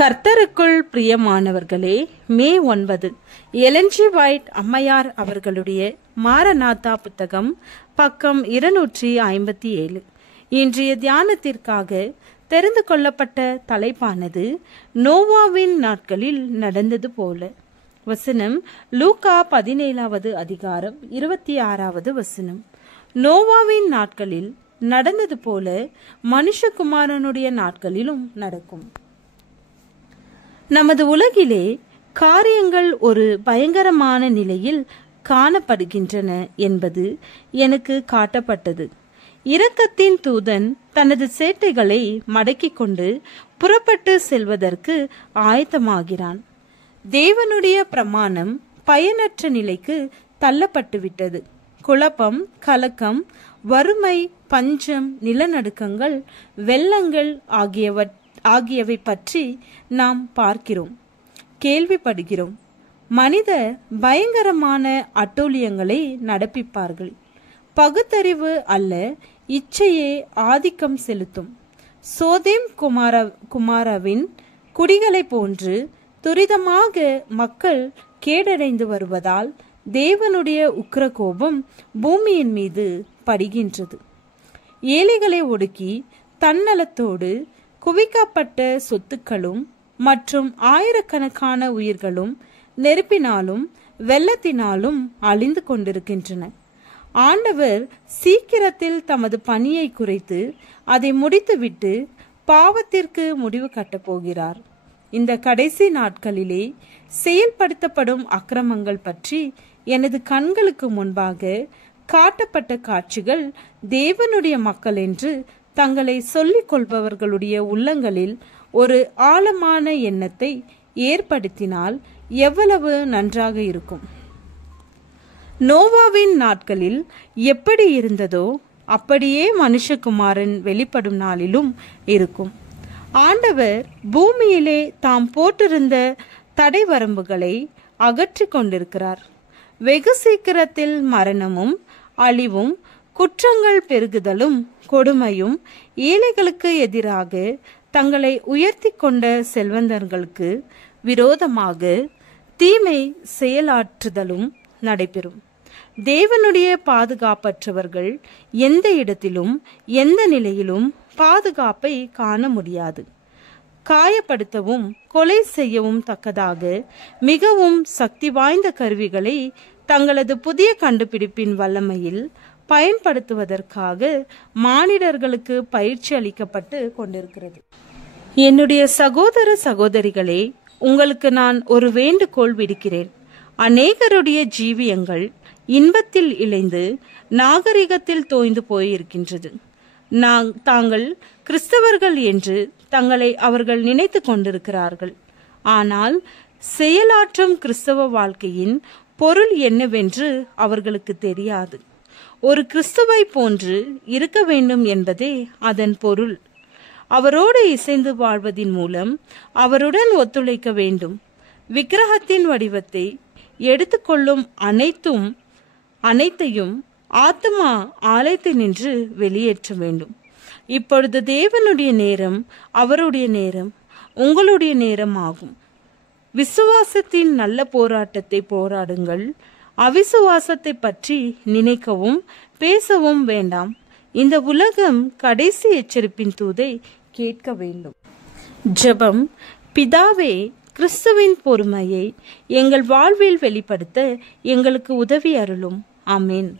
கர்த்தருக்குள் பிரியமானவர்களே, மே 9 Elon G white அம்மையார் அவர்களுடைய மாரநாதா புத்தகம், பக்கம் 257. இன்றைய தியானத்திற்காக தெரிந்து கொள்ளப்பட்ட தலைப்பானது நோவாவின் நாட்களில் நடந்தது போல. வசனம் லூக்கா 17வது அதிகாரம் 26வது வசனம். நோவாவின் நாட்களில் நடந்தது போல மனுஷகுமாரனுடைய நாட்களிலும் நடக்கும். நமது உலகிலே காரியங்கள் ஒரு பயங்கரமான நிலையில் காணப்படுகின்றன என்பது எனக்கு காட்டப்பட்டது. இரக்கத்தின் தூதன் தனது சேட்டைகளை மடக்கிக் கொண்டு புறப்பட்டு செல்வதற்கு ஆயத்தமாகிறான். தேவனுடைய பிரமாணம் பயனற்ற நிலைக்கு தள்ளப்பட்டுவிட்டது. குழப்பம், கலக்கம், வறுமை, பஞ்சம், நிலநடுக்கங்கள், வெள்ளங்கள் ஆகியவை பற்றி நாம் பார்க்கிறோம், கேள்விப்படுகிறோம். மனிதர் பயங்கரமான அட்டூழியங்களை நடப்பிப்பார்கள். பகுத்தறிவு அல்ல, இச்சையே ஆதிக்கம் செலுத்தும். சோதேம் குமாராவின் குடிகளை போன்று துரிதமாக மக்கள் கேடடைந்து வருவதால் தேவனுடைய உக்கிரகோபம் பூமியின் மீது படுகின்றது. ஏழைகளை ஒடுக்கி தன்னலத்தோடு குவிக்கப்பட்ட சொத்துக்களும் மற்றும் ஆயிரக்கணக்கான உயிர்களும் நெருப்பினாலும் வெள்ளத்தினாலும் அழிந்து கொண்டிருக்கின்றன. ஆண்டவர் சீக்கிரத்தில் தமது பணியை குறைத்து அதை முடித்துவிட்டு பாவத்திற்கு முடிவு கட்டப் போகிறார். இந்த கடைசி நாட்களிலே செயல்படுத்தப்படும் அக்கிரமங்கள் பற்றி எனது கண்களுக்கு முன்பாக காட்டப்பட்ட காட்சிகள் தேவனுடைய மக்கள் என்று தங்களை சொல்லிக் கொள்பவர்களுடைய உள்ளங்களில் ஒரு ஆழமான எண்ணத்தை ஏற்படுத்தினால் எவ்வளவு நன்றாக இருக்கும். நோவாவின் நாட்களில் எப்படி இருந்ததோ அப்படியே மனுஷகுமாரன் வெளிப்படும் நாளிலும் இருக்கும். ஆண்டவர் பூமியிலே தாம் போட்டிருந்த தடை வரம்புகளை அகற்றி கொண்டிருக்கிறார். வெகு சீக்கிரத்தில் மரணமும் அழிவும் குற்றங்கள் பெருகுதலும் கொடுமையும் ஏழைகளுக்கு எதிராக தங்களை உயர்த்தி கொண்ட செல்வந்தர்களுக்கு விரோதமாக தீமை செயலாற்றுதலும் நடைபெறும். தேவனுடைய பாதுகாப்பற்றவர்கள் எந்த இடத்திலும் எந்த நிலையிலும் பாதுகாப்பை காண முடியாது. காயப்படுத்தவும் கொலை செய்யவும் தக்கதாக மிகவும் சக்தி வாய்ந்த கருவிகளை தங்களது புதிய கண்டுபிடிப்பின் வல்லமையில் பயன்படுத்துவதற்காக மானிடர்களுக்கு பயிற்சி அளிக்கப்பட்டு கொண்டிருக்கிறது. என்னுடைய சகோதர சகோதரிகளே, உங்களுக்கு நான் ஒரு வேண்டுகோள் விடுக்கிறேன். அநேகருடைய ஜீவியங்கள் இன்பத்தில் இழைந்து நாகரிகத்தில் தோய்ந்து போயிருக்கின்றது. தாங்கள் கிறிஸ்தவர்கள் என்று தங்களை அவர்கள் நினைத்து கொண்டிருக்கிறார்கள். ஆனால் செயலாற்றும் கிறிஸ்தவ வாழ்க்கையின் பொருள் என்னவென்று அவர்களுக்கு தெரியாது. ஒரு கிறிஸ்துவை போன்று இருக்க வேண்டும் என்பதே அதன் பொருள். அவரோடு இசைந்து வாழ்வதின் மூலம் அவருடன் ஒத்துழைக்க வேண்டும். விக்கிரகத்தின் வடிவத்தை எடுத்துக்கொள்ளும் அனைத்தையும் ஆத்மா ஆலயத்தினின்று வெளியேற்ற வேண்டும். இப்பொழுது தேவனுடைய நேரம் அவருடைய நேரம் உங்களுடைய நேரம் ஆகும். விசுவாசத்தின் நல்ல போராட்டத்தை போராடுங்கள். அவிசுவாசத்தை பற்றி நினைக்கவும் பேசவும் வேண்டாம். இந்த உலகம் கடைசி எச்சரிப்பின் தூதை கேட்க வேண்டும். ஜெபம். பிதாவே, கிறிஸ்துவின் பொறுமையை எங்கள் வாழ்வில் வெளிப்படுத்த எங்களுக்கு உதவி அருளும். ஆமேன்.